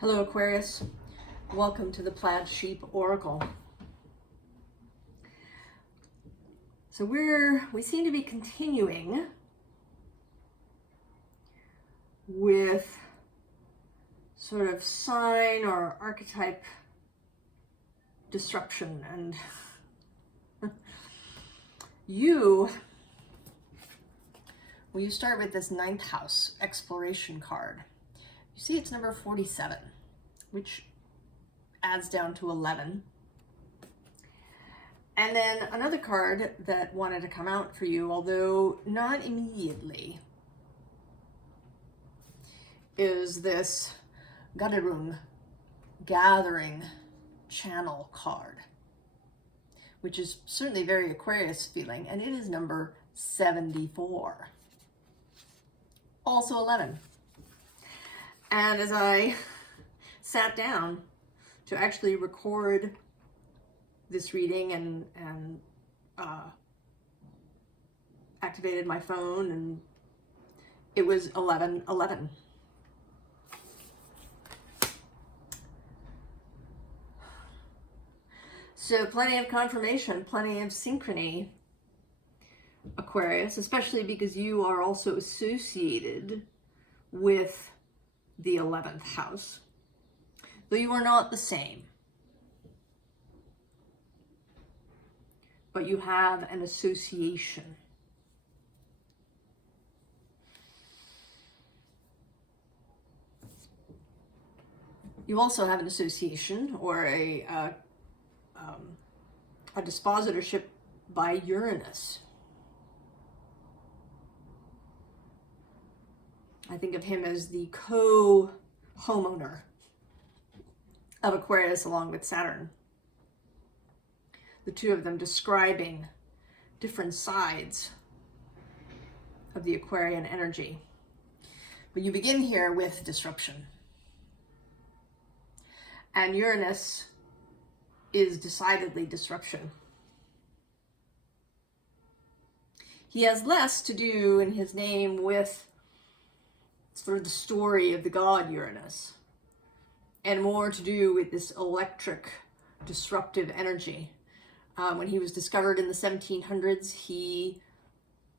Hello Aquarius, welcome to the Plaid Sheep Oracle. So we seem to be continuing with sort of sign or archetype disruption, and you start with this 9th house exploration card. You see it's number 47, which adds down to 11. And then another card that wanted to come out for you, although not immediately, is this Gathering Channel card, which is certainly very Aquarius feeling, and it is number 74. Also 11. And as I sat down to actually record this reading and activated my phone, and it was 11:11. So plenty of confirmation, plenty of synchrony, Aquarius, especially because you are also associated with the 11th house, though you are not the same, but you have an association. You also have an association or a dispositorship by Uranus. I think of him as the co-homeowner of Aquarius along with Saturn. The two of them describing different sides of the Aquarian energy. But you begin here with disruption. And Uranus is decidedly disruption. He has less to do in his name with sort of the story of the god Uranus, and more to do with this electric disruptive energy. When he was discovered in the 1700s, he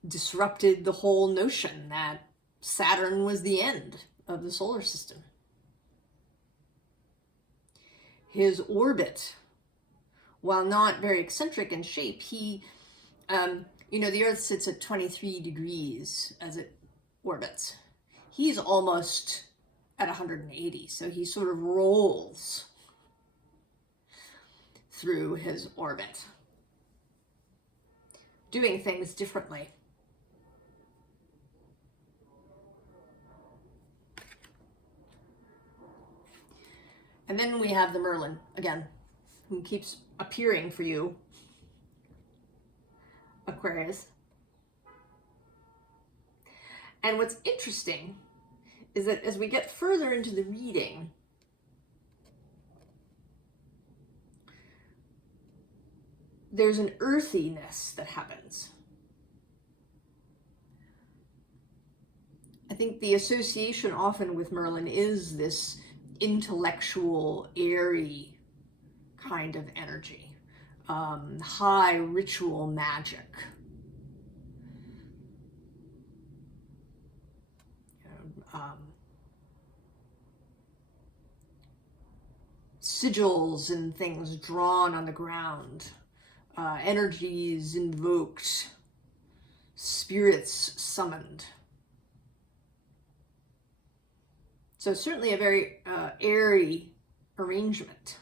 disrupted the whole notion that Saturn was the end of the solar system. His orbit, while not very eccentric in shape, the Earth sits at 23 degrees as it orbits. He's almost at 180, so he sort of rolls through his orbit, doing things differently. And then we have the Merlin, again, who keeps appearing for you, Aquarius. And what's interesting is that as we get further into the reading, there's an earthiness that happens. I think the association often with Merlin is this intellectual, airy kind of energy, high ritual magic. Sigils and things drawn on the ground, energies invoked, spirits summoned. So certainly a very airy arrangement.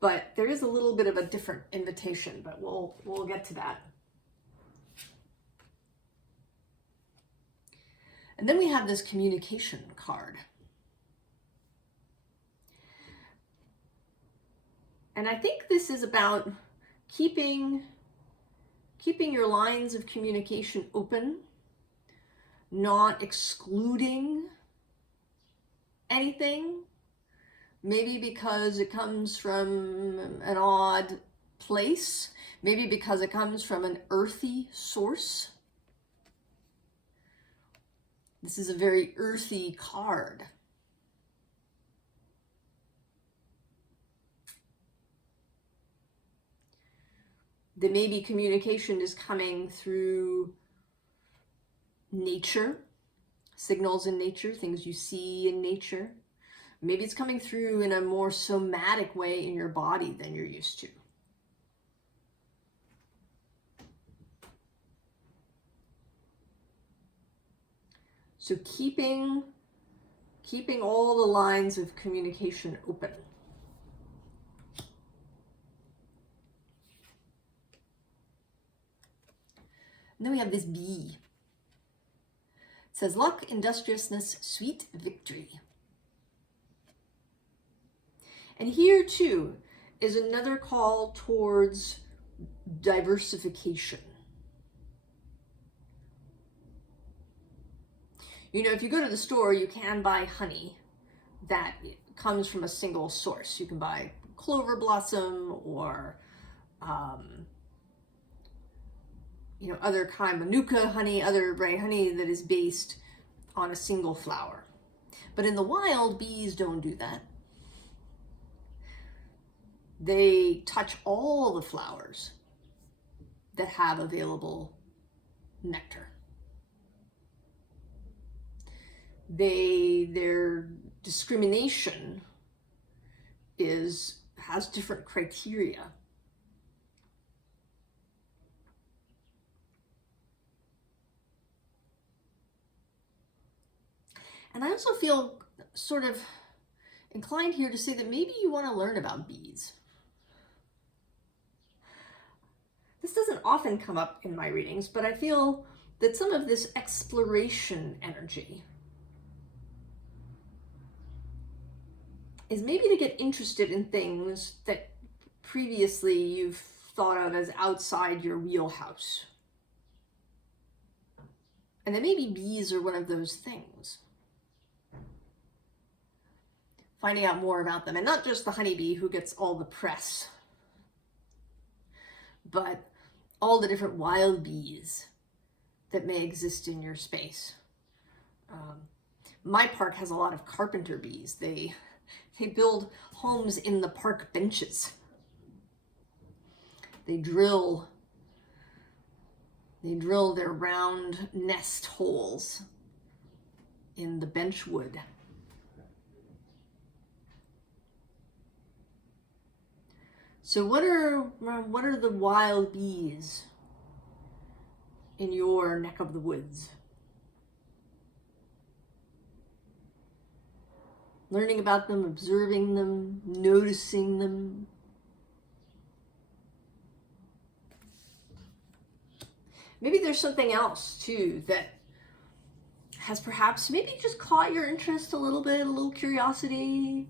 But there is a little bit of a different invitation, but we'll get to that. And then we have this communication card. And I think this is about keeping your lines of communication open, not excluding anything, maybe because it comes from an odd place, maybe because it comes from an earthy source. This is a very earthy card. That maybe communication is coming through nature, signals in nature, things you see in nature. Maybe it's coming through in a more somatic way in your body than you're used to. So keeping all the lines of communication open. And then we have this bee. It says, luck, industriousness, sweet victory. And here too is another call towards diversification. You know, if you go to the store, you can buy honey that comes from a single source. You can buy clover blossom or, you know, other kind, manuka honey, other honey that is based on a single flower. But in the wild, bees don't do that. They touch all the flowers that have available nectar. Their discrimination has different criteria. And I also feel sort of inclined here to say that maybe you want to learn about bees. This doesn't often come up in my readings, but I feel that some of this exploration energy is maybe to get interested in things that previously you've thought of as outside your wheelhouse. And then maybe bees are one of those things. Finding out more about them, and not just the honeybee who gets all the press, but all the different wild bees that may exist in your space. My park has a lot of carpenter bees. They build homes in the park benches. They drill their round nest holes in the bench wood. So what are the wild bees in your neck of the woods? Learning about them, observing them, noticing them. Maybe there's something else too that has perhaps maybe just caught your interest a little bit, a little curiosity,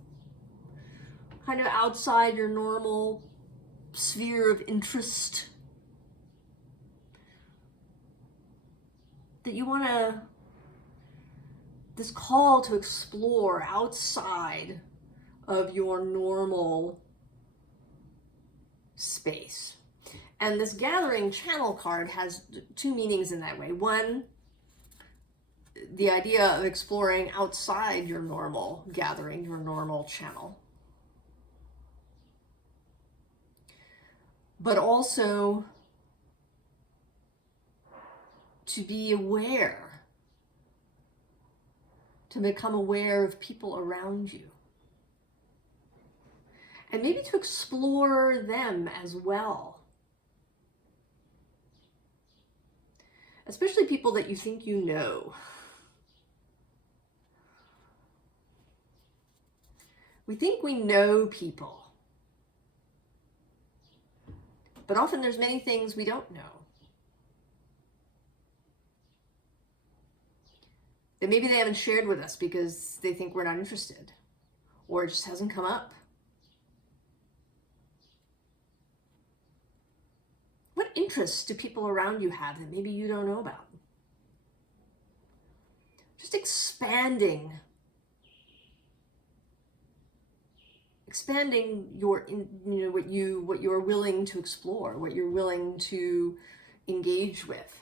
kind of outside your normal sphere of interest, that you want to, this call to explore outside of your normal space. And this gathering channel card has two meanings in that way. One, the idea of exploring outside your normal gathering, your normal channel. But also to be aware, to become aware of people around you. And maybe to explore them as well. Especially people that you think you know. We think we know people. But often there's many things we don't know. That maybe they haven't shared with us because they think we're not interested. Or it just hasn't come up. What interests do people around you have that maybe you don't know about? Just expanding your, what you're willing to explore, what you're willing to engage with.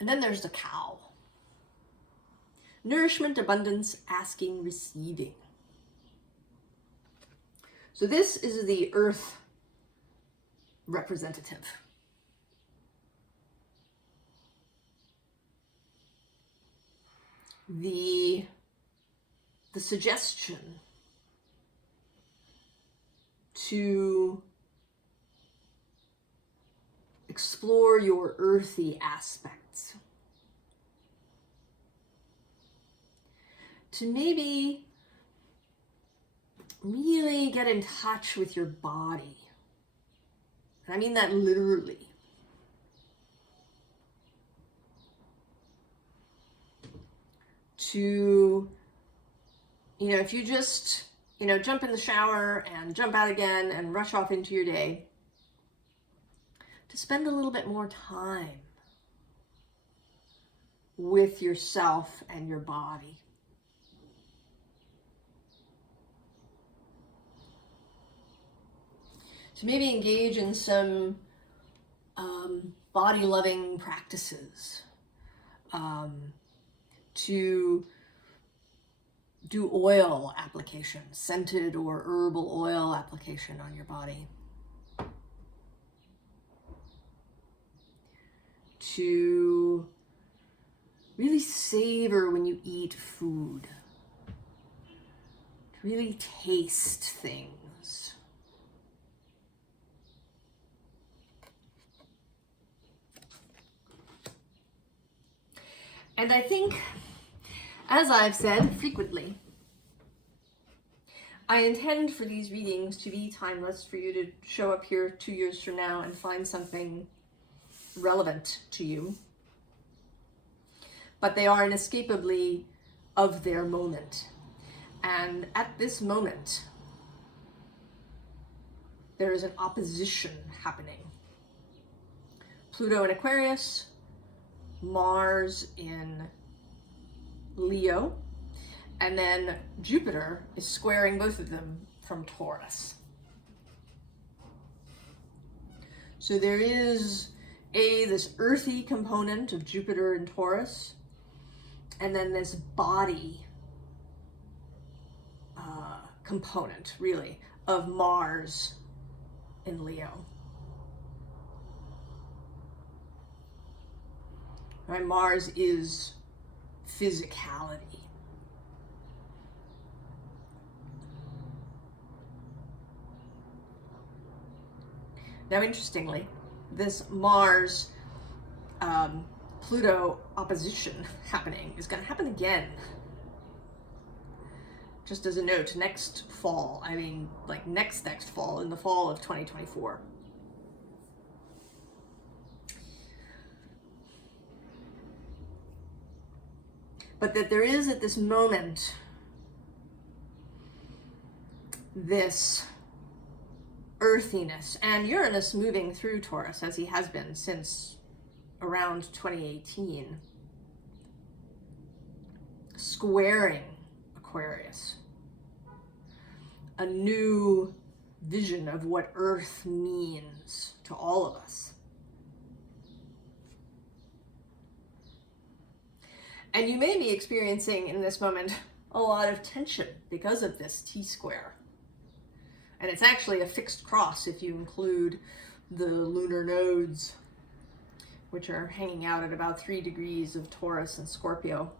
And then there's the cow. Nourishment, abundance, asking, receiving. So this is the earth representative. The suggestion to explore your earthy aspects. To maybe really get in touch with your body. And I mean that literally. To, if you just, jump in the shower and jump out again and rush off into your day, to spend a little bit more time with yourself and your body. To maybe engage in some body-loving practices. To do oil application, scented or herbal oil application on your body. To really savor when you eat food. To really taste things. And I think, as I've said frequently, I intend for these readings to be timeless, for you to show up here 2 years from now and find something relevant to you. But they are inescapably of their moment. And at this moment, there is an opposition happening. Pluto in Aquarius, Mars in Leo, and then Jupiter is squaring both of them from Taurus. So there is this earthy component of Jupiter in Taurus, and then this body component, really, of Mars in Leo. Right? Mars is physicality. Now, interestingly, this Mars Pluto opposition happening is going to happen again. Just as a note, next fall, next fall, in the fall of 2024. But that there is at this moment this earthiness, and Uranus moving through Taurus as he has been since around 2018, squaring Aquarius. A new vision of what Earth means to all of us. And you may be experiencing in this moment a lot of tension because of this T-square. And it's actually a fixed cross if you include the lunar nodes, which are hanging out at about 3 degrees of Taurus and Scorpio.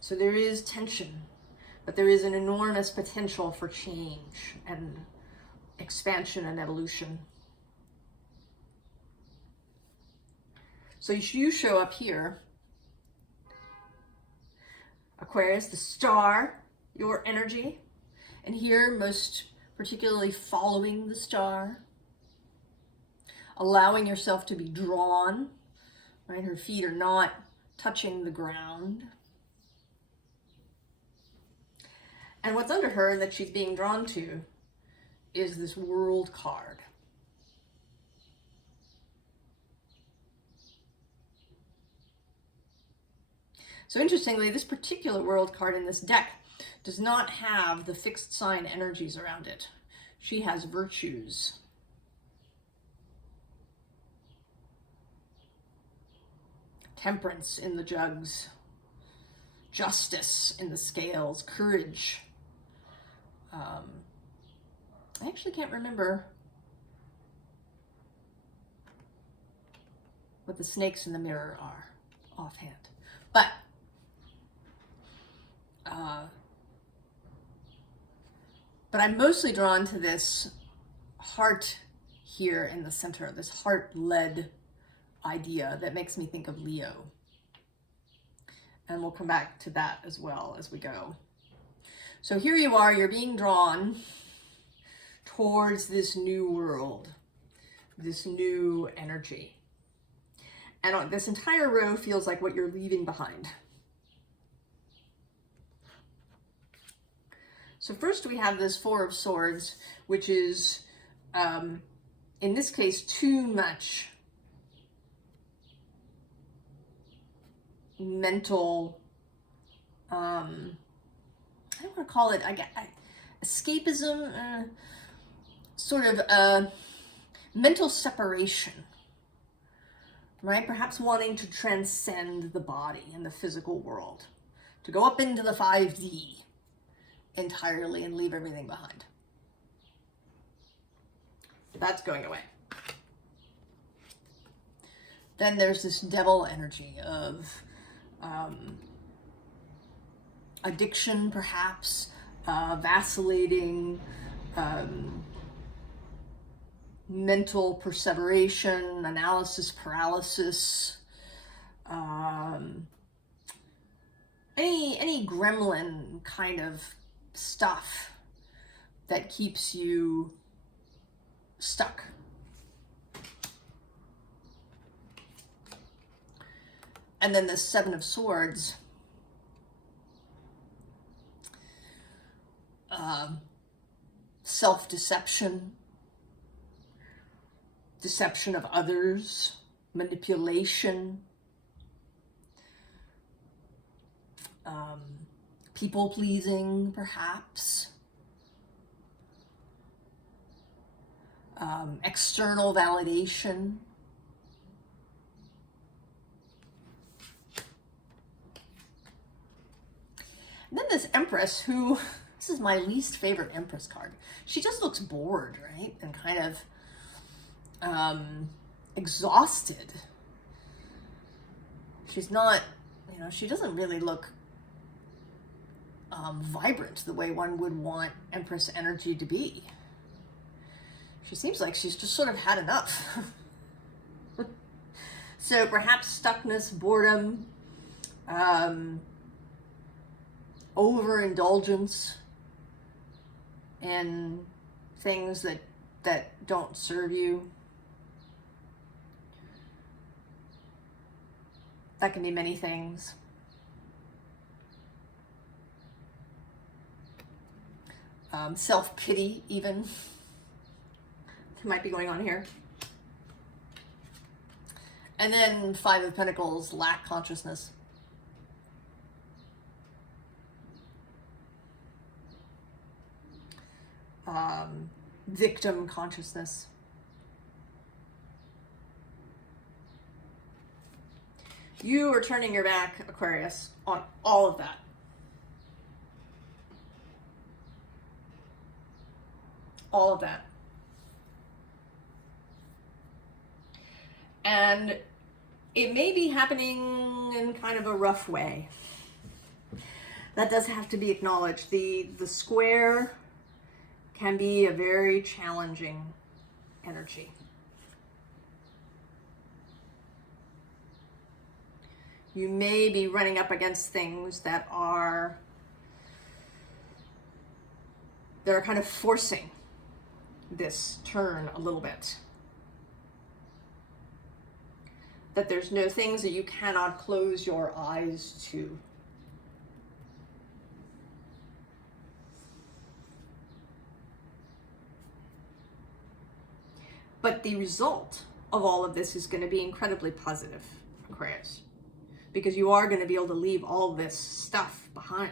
So there is tension, but there is an enormous potential for change and expansion and evolution. So you show up here, Aquarius, the star, your energy, and here most particularly following the star, allowing yourself to be drawn, right? Her feet are not touching the ground. And what's under her that she's being drawn to is this world card. So interestingly, this particular world card in this deck does not have the fixed sign energies around it. She has virtues. Temperance in the jugs. Justice in the scales. Courage. I actually can't remember what the snakes in the mirror are offhand. But I'm mostly drawn to this heart here in the center, this heart-led idea that makes me think of Leo. And we'll come back to that as well as we go. So here you are, you're being drawn towards this new world, this new energy. And this entire row feels like what you're leaving behind. So first we have this Four of Swords, which is, in this case, too much mental, I don't want to call it, escapism, sort of mental separation, right? Perhaps wanting to transcend the body and the physical world, to go up into the 5D entirely and leave everything behind. That's going away. Then there's this devil energy of addiction, perhaps, vacillating, mental perseveration, analysis paralysis, any gremlin kind of stuff that keeps you stuck. And then the Seven of Swords, self-deception, deception of others, manipulation, people-pleasing, perhaps, external validation. And then this Empress, who, this is my least favorite Empress card. She just looks bored, right? And kind of exhausted. She's not, she doesn't really look vibrant the way one would want Empress energy to be. She seems like she's just sort of had enough. So perhaps stuckness, boredom, overindulgence in things that don't serve you. That can be many things. Self-pity, even, might be going on here. And then Five of Pentacles, lack consciousness. Victim consciousness. You are turning your back, Aquarius, on all of that. All of that. And it may be happening in kind of a rough way. That does have to be acknowledged. The square can be a very challenging energy. You may be running up against things that are kind of forcing this turn a little bit. That there's no things that you cannot close your eyes to. But the result of all of this is going to be incredibly positive, Aquarius, because you are going to be able to leave all this stuff behind.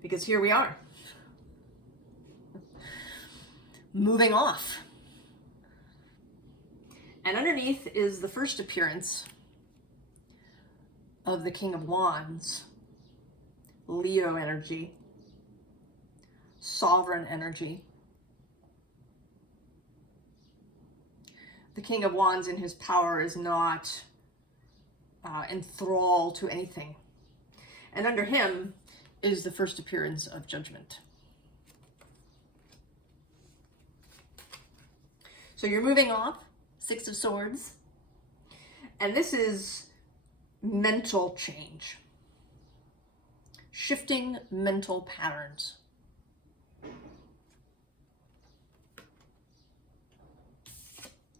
Because here we are. moving off. And underneath is the first appearance of the King of Wands, Leo energy, sovereign energy. The King of Wands in his power is not enthralled to anything. And under him is the first appearance of Judgment. So you're moving off, Six of Swords, and this is mental change, shifting mental patterns.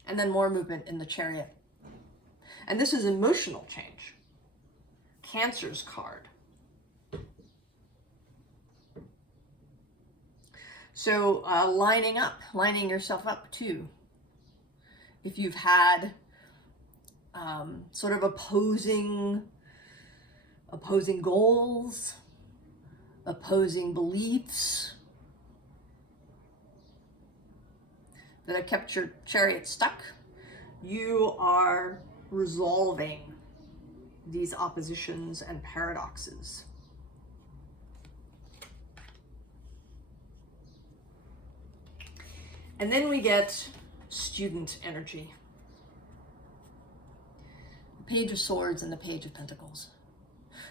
And then more movement in the Chariot. And this is emotional change. Cancer's card. So lining yourself up too. If you've had sort of opposing goals, opposing beliefs that have kept your chariot stuck, you are resolving these oppositions and paradoxes. And then we get student energy. The Page of Swords and the Page of Pentacles.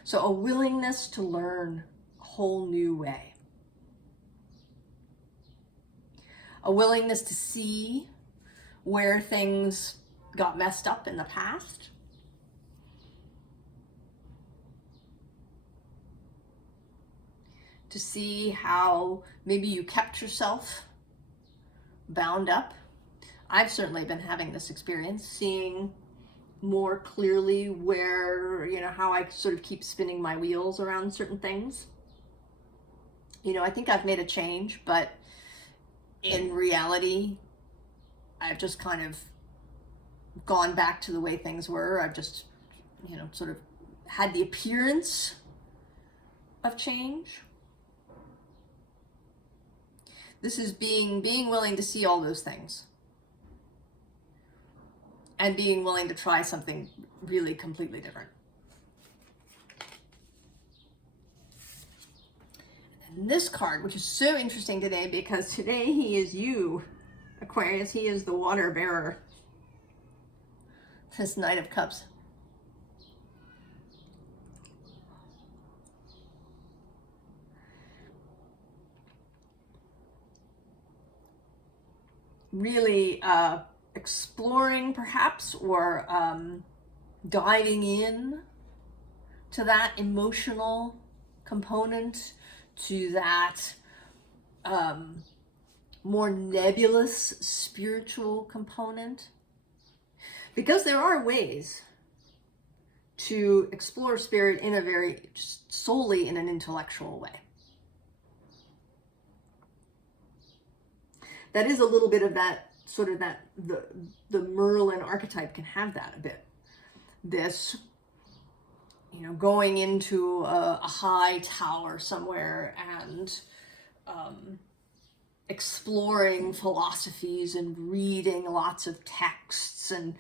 So a willingness to learn a whole new way. A willingness to see where things got messed up in the past. To see how maybe you kept yourself bound up. I've certainly been having this experience, seeing more clearly where, how I sort of keep spinning my wheels around certain things. I think I've made a change, but in reality, I've just kind of gone back to the way things were. I've just, sort of had the appearance of change. This is being willing to see all those things and being willing to try something really completely different. And this card, which is so interesting today, because today he is you, Aquarius. He is the water bearer. This Knight of Cups. Really exploring perhaps, or diving in to that emotional component, to that more nebulous spiritual component. Because there are ways to explore spirit in a very, solely in an intellectual way. That is a little bit of that, sort of that, the Merlin archetype can have that a bit. This, going into a high tower somewhere and exploring philosophies and reading lots of texts and,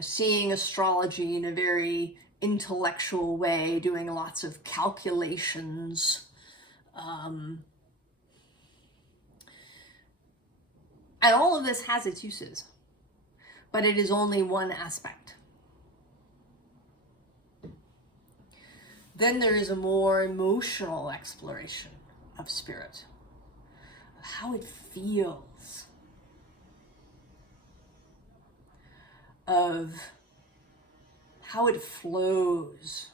seeing astrology in a very intellectual way, doing lots of calculations. And all of this has its uses, but it is only one aspect. Then there is a more emotional exploration of spirit, of how it feels, of how it flows,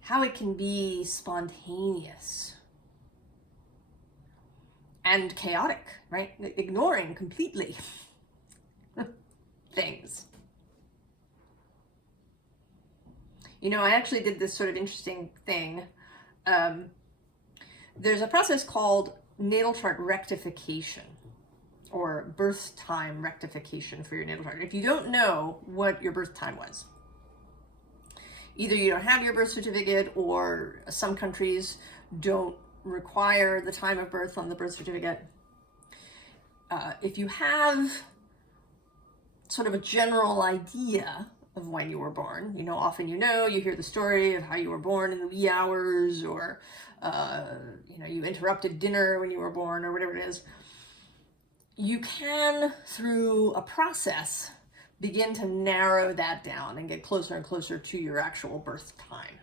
how it can be spontaneous and chaotic, right? Ignoring completely things. I actually did this sort of interesting thing. There's a process called natal chart rectification, or birth time rectification for your natal chart. If you don't know what your birth time was, either you don't have your birth certificate, or some countries don't require the time of birth on the birth certificate. If you have sort of a general idea of when you were born, you know, often you hear the story of how you were born in the wee hours, or you know, you interrupted dinner when you were born, or whatever it is. You can, through a process, begin to narrow that down and get closer and closer to your actual birth time.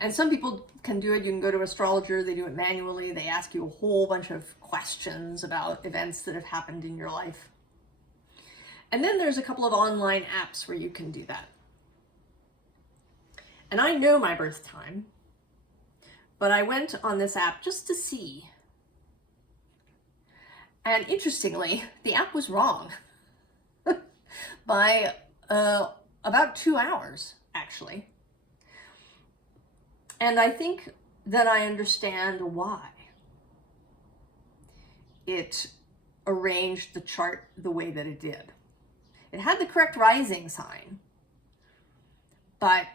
And some people can do it. You can go to an astrologer, they do it manually. They ask you a whole bunch of questions about events that have happened in your life. And then there's a couple of online apps where you can do that. And I know my birth time, but I went on this app just to see. And interestingly, the app was wrong by about 2 hours, actually. And I think that I understand why. It arranged the chart the way that it did. It had the correct rising sign, but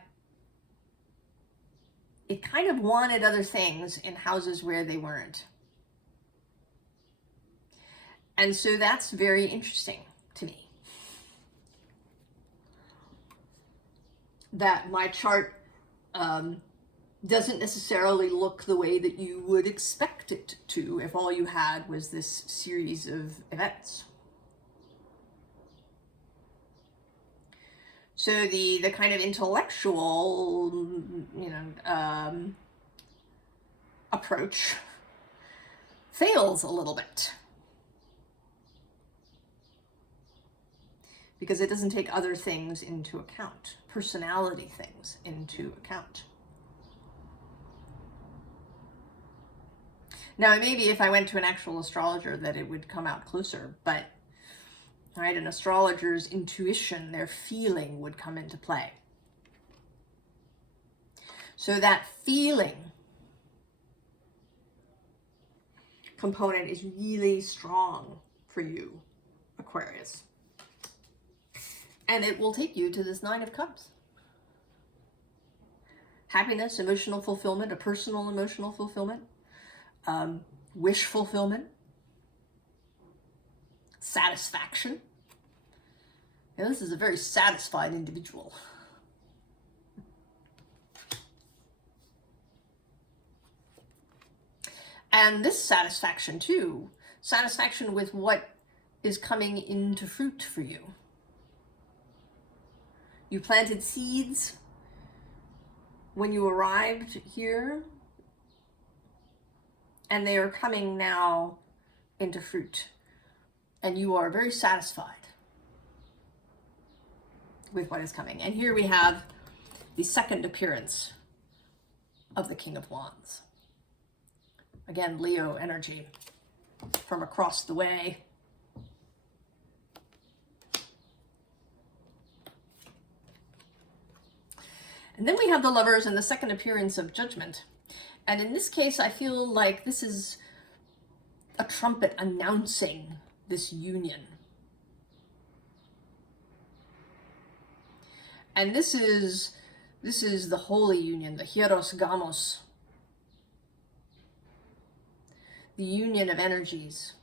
it kind of wanted other things in houses where they weren't. And so that's very interesting to me. That my chart doesn't necessarily look the way that you would expect it to if all you had was this series of events. So the kind of intellectual, you know, approach fails a little bit. Because it doesn't take other things into account, personality things into account. Now, maybe if I went to an actual astrologer that it would come out closer, but right, an astrologer's intuition, their feeling would come into play. So that feeling component is really strong for you, Aquarius. And it will take you to this 9 of Cups. Happiness, emotional fulfillment, a personal emotional fulfillment, wish fulfillment, satisfaction. Now, this is a very satisfied individual. And this satisfaction too, satisfaction with what is coming into fruit for you. You planted seeds when you arrived here, and they are coming now into fruit. And you are very satisfied with what is coming. And here we have the second appearance of the King of Wands. Again, Leo energy from across the way. And then we have the Lovers and the second appearance of Judgment. And in this case, I feel like this is a trumpet announcing this union. And this is the holy union, the hieros gamos, the union of energies,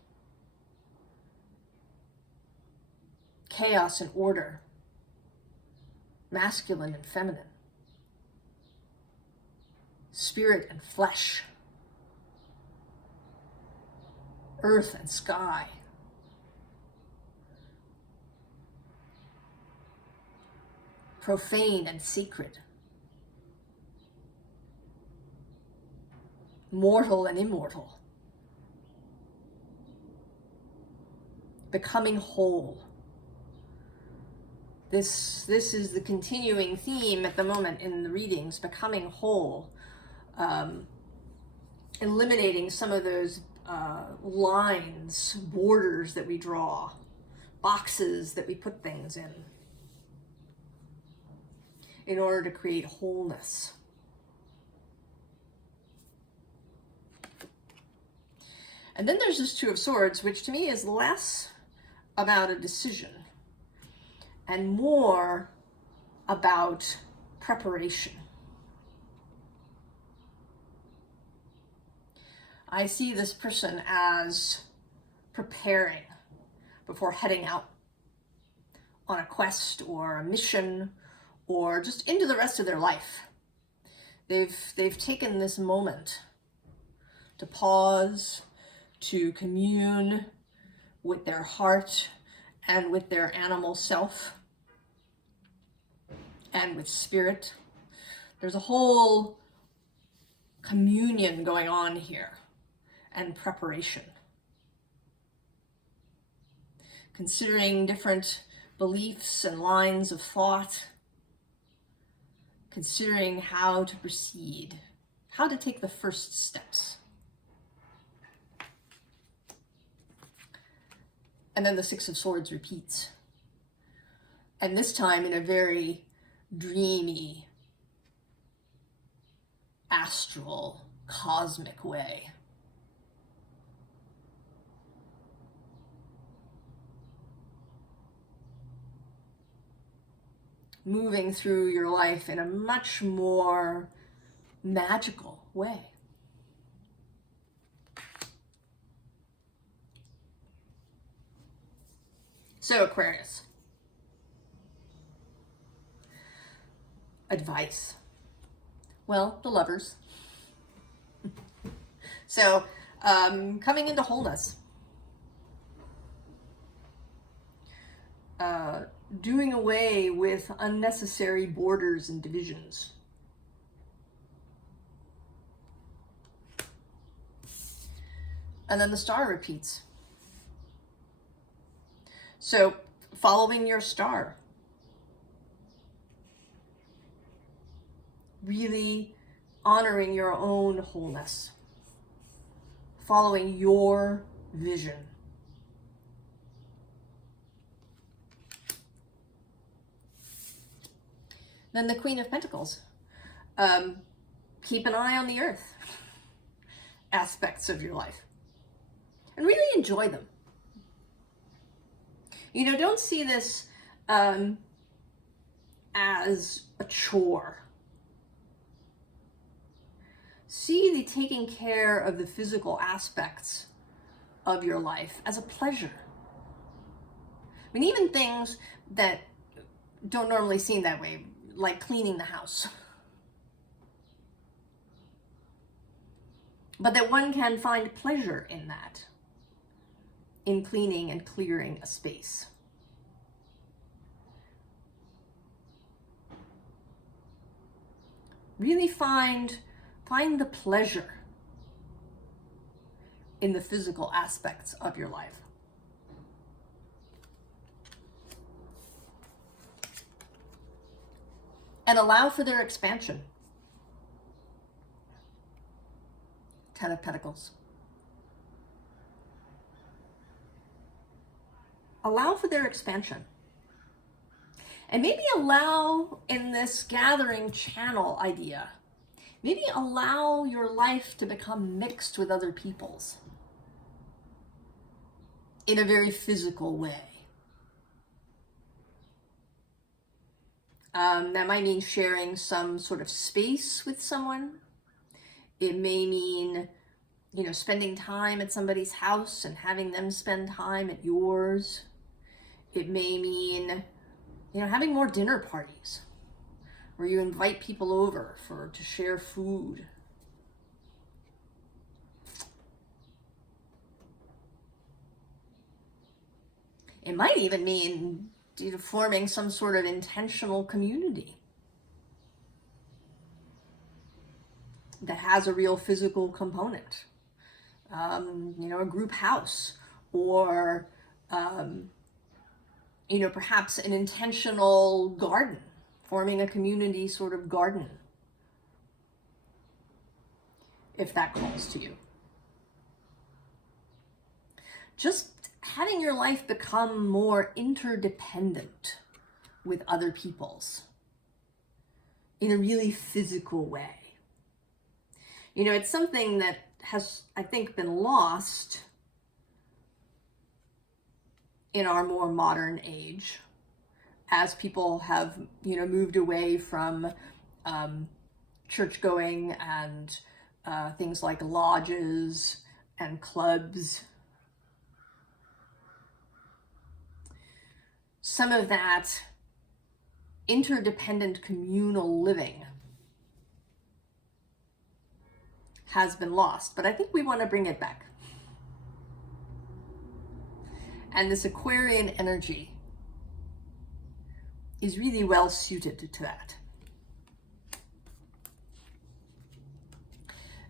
chaos and order, masculine and feminine, spirit and flesh, earth and sky. Profane and sacred, mortal and immortal, becoming whole. This is the continuing theme at the moment in the readings, becoming whole, eliminating some of those lines, borders that we draw, boxes that we put things in order to create wholeness. And then there's this Two of Swords, which to me is less about a decision and more about preparation. I see this person as preparing before heading out on a quest or a mission or just into the rest of their life. They've taken this moment to pause, to commune with their heart and with their animal self and with spirit. There's a whole communion going on here and preparation. Considering different beliefs and lines of thought, considering how to proceed, how to take the first steps. And then the Six of Swords repeats. And this time in a very dreamy, astral, cosmic way. Moving through your life in a much more magical way. So, Aquarius. Advice. Well, the Lovers. So, coming into wholeness. Doing away with unnecessary borders and divisions. And then the star repeats. So, following your star. Really honoring your own wholeness. Following your vision. Then the Queen of Pentacles. Keep an eye on the earth aspects of your life. And really enjoy them. You know, don't see this as a chore. See the taking care of the physical aspects of your life as a pleasure. I mean, even things that don't normally seem that way, like cleaning the house. But that one can find pleasure in that, in cleaning and clearing a space. Really find the pleasure in the physical aspects of your life. And allow for their expansion. Ten of Pentacles. Allow for their expansion. And maybe allow, in this gathering channel idea, maybe allow your life to become mixed with other people's in a very physical way. That might mean sharing some sort of space with someone. It may mean, you know, spending time at somebody's house and having them spend time at yours. It may mean, you know, having more dinner parties where you invite people over to share food. It might even mean, you know, forming some sort of intentional community that has a real physical component. You know, a group house, or you know, perhaps an intentional garden, forming a community sort of garden, if that calls to you. Just having your life become more interdependent with other people's in a really physical way. You know, it's something that has, I think, been lost in our more modern age as people have, you know, moved away from church going and things like lodges and clubs. Some of that interdependent communal living has been lost, but I think we want to bring it back. And this Aquarian energy is really well suited to that.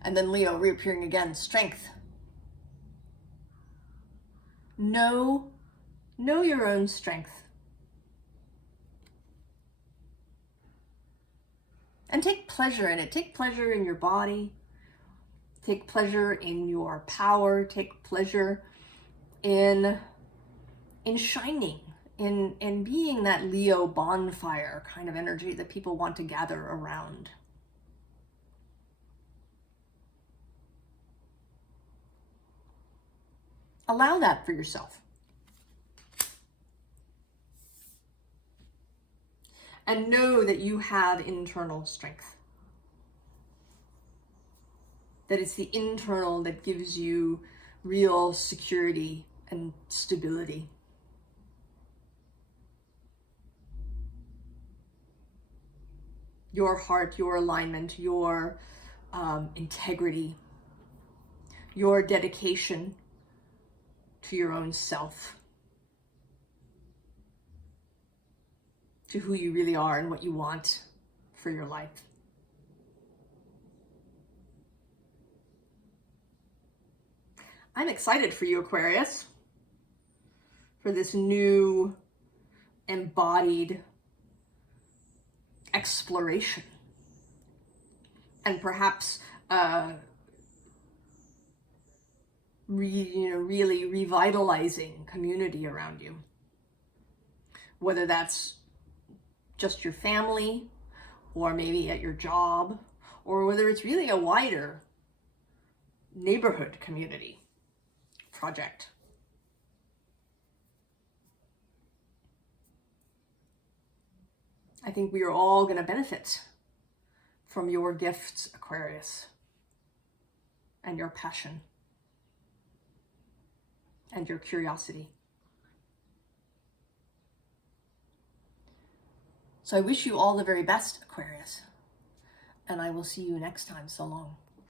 And then Leo reappearing again, strength. Know your own strength. And take pleasure in it. Take pleasure in your body. Take pleasure in your power. Take pleasure in shining, in being that Leo bonfire kind of energy that people want to gather around. Allow that for yourself. And know that you have internal strength. That it's the internal that gives you real security and stability. Your heart, your alignment, your integrity, your dedication to your own self, to who you really are and what you want for your life. I'm excited for you, Aquarius, for this new embodied exploration and perhaps really revitalizing community around you, whether that's just your family or maybe at your job, or whether it's really a wider neighborhood community project. I think we are all going to benefit from your gifts, Aquarius, and your passion and your curiosity. So I wish you all the very best, Aquarius, and I will see you next time. So long.